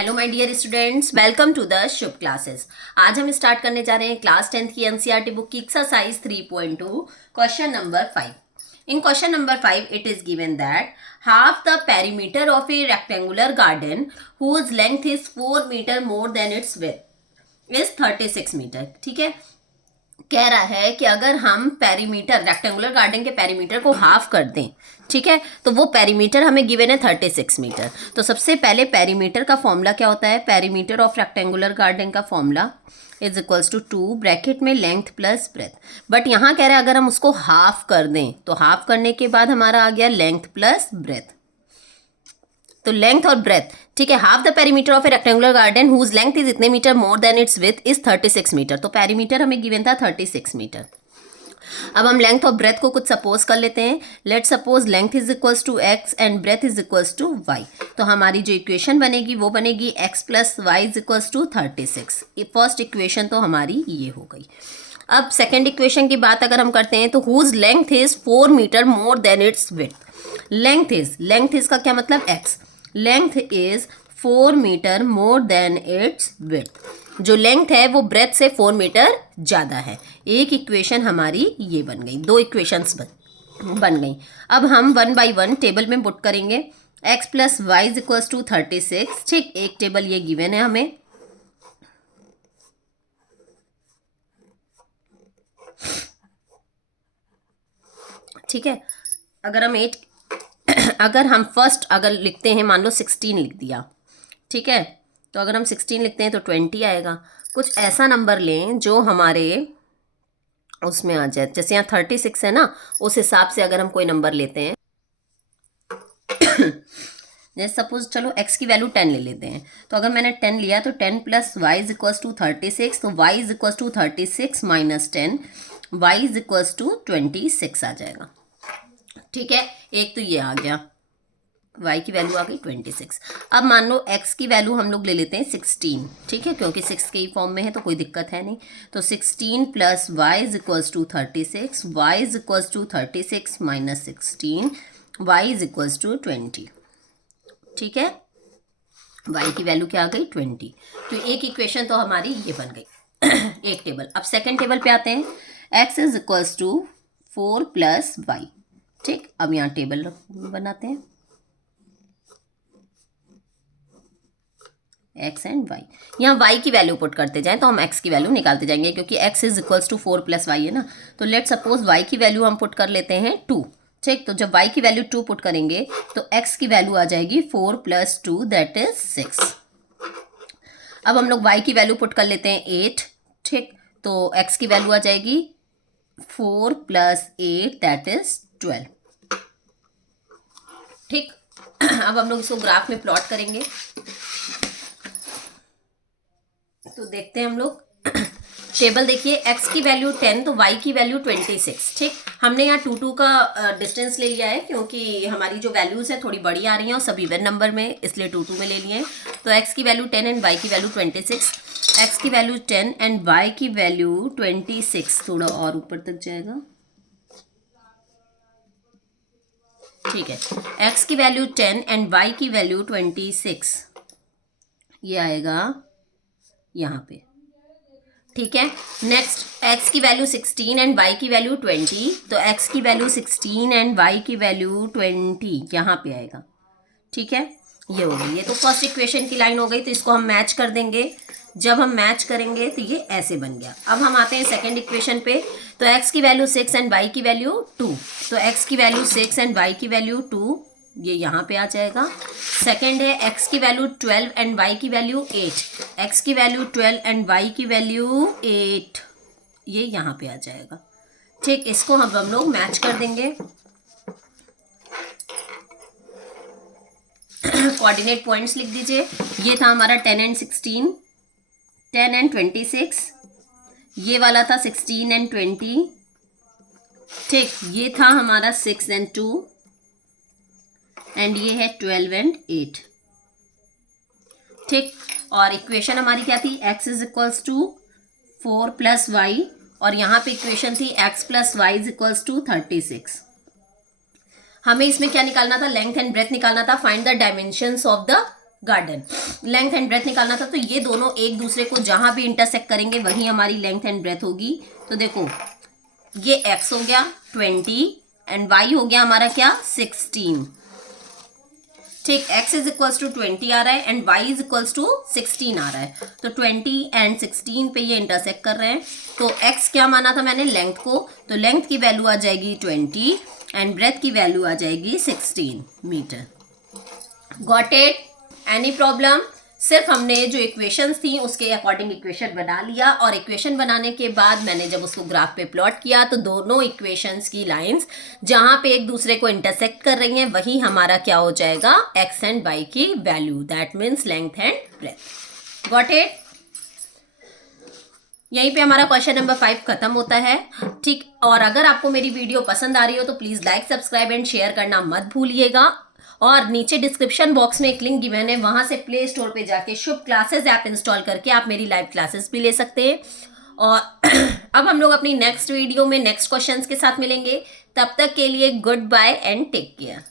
Hello my dear students, welcome to the Shubh classes. आज हम start करने जा रहे हैं क्लास 10th की एनसीईआरटी बुक की exercise 3.2 question number 5। In question number 5 it is given that half the perimeter of a rectangular garden whose length is 4 meter more than its width is 36 meter. ठीक है, कह रहा है कि अगर हम पेरीमीटर रेक्टेंगुलर गार्डन के पेरीमीटर को हाफ कर दें, ठीक है, तो वो पेरीमीटर हमें गिवन है 36 मीटर। तो सबसे पहले पेरीमीटर का फॉर्मूला क्या होता है? पेरीमीटर ऑफ रेक्टेंगुलर गार्डन का formula is equals to 2 bracket में लेंथ प्लस ब्रेथ। बट यहाँ कह रहा है अगर हम उसको हाफ कर दें तो हाफ करने के बाद हमारा आ गया लेंथ प्लस ब्रेथ। तो लेंथ और ब्रेथ, ठीक है, half the perimeter of a rectangular garden whose length is इतने metre more than its width is 36 metre. तो पेरीमीटर हमें गिवन था 36 मीटर। अब हम लेंथ और ब्रेथ को कुछ सपोज कर लेते हैं। Let suppose length is equals to X and breadth is equals to Y. तो हमारी जो इक्वेशन बनेगी वो बनेगी X plus Y is equals to 36। First equation तो हमारी ये हो गई। अब सेकेंड इक्वेशन की बात अगर हम करते हैं तो whose length is 4 meter more than its width. Length is का क्या मतलब? X. Length is 4 meter more than its width. जो लेंथ है वो ब्रेथ से 4 मीटर ज़्यादा है। एक इक्वेशन हमारी ये बन गई, दो इक्वेशंस बन गई। अब हम 1 बाई 1 टेबल में पुट करेंगे। x plus Y is equals to 36। ठीक, एक टेबल ये गिवन है हमें। ठीक है, अगर हम फर्स्ट अगर लिखते हैं, मान लो 16 लिख दिया, ठीक है, तो अगर हम 16 लिखते हैं तो 20 आएगा। कुछ ऐसा नंबर लें जो हमारे उसमें आ जाए, जैसे यहाँ 36 है ना, उस हिसाब से अगर हम कोई नंबर लेते हैं जैसे सपोज चलो x की वैल्यू 10 ले लेते हैं। तो अगर मैंने 10 लिया तो 10 plus Y is equals to 36। तो y is equals to 36 minus 10, y is equals to 26 आ जाएगा। ठीक है, एक तो ये आ गया, y की वैल्यू आ गई 26। अब मान लो x की वैल्यू हम लोग ले लेते हैं 16। ठीक है, क्योंकि 6 के ही फॉर्म में है तो कोई दिक्कत है नहीं। तो 16 plus Y is equals to 36, Y is equals to 36 minus 16, Y is equals to 20। ठीक है, y की वैल्यू क्या आ गई? 20। तो एक इक्वेशन तो हमारी ये बन गई एक टेबल। अब सेकेंड टेबल पे आते हैं। x is equals to 4 plus Y. ठीक, अब यहाँ टेबल बनाते हैं x एंड y। यहाँ y की वैल्यू पुट करते जाएं तो हम x की वैल्यू निकालते जाएंगे, क्योंकि x is equals to 4 plus Y है ना। तो लेट सपोज y की वैल्यू हम पुट कर लेते हैं 2। ठीक, तो जब y की वैल्यू 2 पुट करेंगे तो x की वैल्यू आ जाएगी 4 प्लस 2 दैट इज 6। अब हम लोग y की वैल्यू पुट कर लेते हैं 8। ठीक, तो x की वैल्यू आ जाएगी 4 प्लस 8 दैट इज 12। ठीक, अब हम लोग इसको ग्राफ में प्लॉट करेंगे तो देखते हैं हम लोग टेबल देखिए, x की वैल्यू 10 तो y की वैल्यू 26। ठीक, हमने यहाँ 2 का डिस्टेंस ले लिया है क्योंकि हमारी जो वैल्यूज़ हैं थोड़ी बड़ी आ रही हैं और सब इवन नंबर में, इसलिए 2 में ले लिए हैं। तो x की वैल्यू 10 एंड y की वैल्यू 26। x की वैल्यू 10 एंड y की वैल्यू 26, थोड़ा और ऊपर तक जाएगा। ठीक है, x की वैल्यू 10 एंड y की वैल्यू 26, ये आएगा यहाँ पे। ठीक है, नेक्स्ट x की वैल्यू 16 एंड y की वैल्यू 20। तो x की वैल्यू 16 एंड y की वैल्यू 20 यहाँ पे आएगा। ठीक है, ये हो गई। ये तो फर्स्ट इक्वेशन की लाइन हो गई, तो इसको हम मैच कर देंगे। जब हम मैच करेंगे तो ये ऐसे बन गया। अब हम आते हैं सेकंड इक्वेशन पे। तो x की वैल्यू 6 एंड y की वैल्यू 2। तो x की वैल्यू 6 एंड y की वैल्यू 2, ये यहाँ पे आ जाएगा। सेकंड है x की वैल्यू 12 एंड y की वैल्यू 8। x की वैल्यू 12 एंड y की वैल्यू 8, ये यहाँ पे आ जाएगा। ठीक, इसको हम लोग मैच कर देंगे। कोऑर्डिनेट पॉइंट्स लिख दीजिए। ये था हमारा 10 एंड 16, 10 एंड 26। ये वाला था 16 एंड 20। ठीक, ये था हमारा 6 एंड 2 एंड ये है 12 एंड 8। ठीक, और इक्वेशन हमारी क्या थी? x is equals to 4 plus Y, और यहाँ पे इक्वेशन थी x plus Y is equals to 36। हमें इसमें क्या निकालना था? लेंथ एंड ब्रेथ निकालना था। Find the dimensions of the garden. Length and breadth निकालना था, तो ये दोनों एक दूसरे को जहां भी इंटरसेक्ट करेंगे वहीं हमारी लेंथ एंड ब्रेथ होगी। तो देखो ये x हो गया 20 एंड y हो गया हमारा क्या 16। ठीक, x इज इक्वल्स टू 20 आ रहा है and y is equals to 16 आ रहा है। तो 20 एंड 16 पे ये इंटरसेक्ट कर रहे हैं। तो x क्या माना था मैंने, लेंथ को, तो लेंथ की वैल्यू आ जाएगी 20 एंड ब्रेथ की वैल्यू आ जाएगी 16 meter. Got it? Any problem? सिर्फ हमने जो इक्वेशंस थी उसके अकॉर्डिंग इक्वेशन बना लिया, और इक्वेशन बनाने के बाद मैंने जब उसको ग्राफ पे प्लॉट किया तो दोनों इक्वेशंस की लाइंस जहां पे एक दूसरे को इंटरसेक्ट कर रही हैं वही हमारा क्या हो जाएगा, एक्स एंड वाई की value, that means length and breadth. Got it? यहीं पे हमारा क्वेश्चन नंबर 5 खत्म होता है। ठीक, और अगर आपको मेरी वीडियो पसंद आ रही हो तो please like, subscribe and share करना मत भूलिएगा। और नीचे डिस्क्रिप्शन बॉक्स में एक लिंक गिवन है, वहां से प्ले स्टोर पे जाके शुभ क्लासेस ऐप इंस्टॉल करके आप मेरी लाइव क्लासेस भी ले सकते हैं। और अब हम लोग अपनी नेक्स्ट वीडियो में नेक्स्ट क्वेश्चंस के साथ मिलेंगे। तब तक के लिए good bye and take care.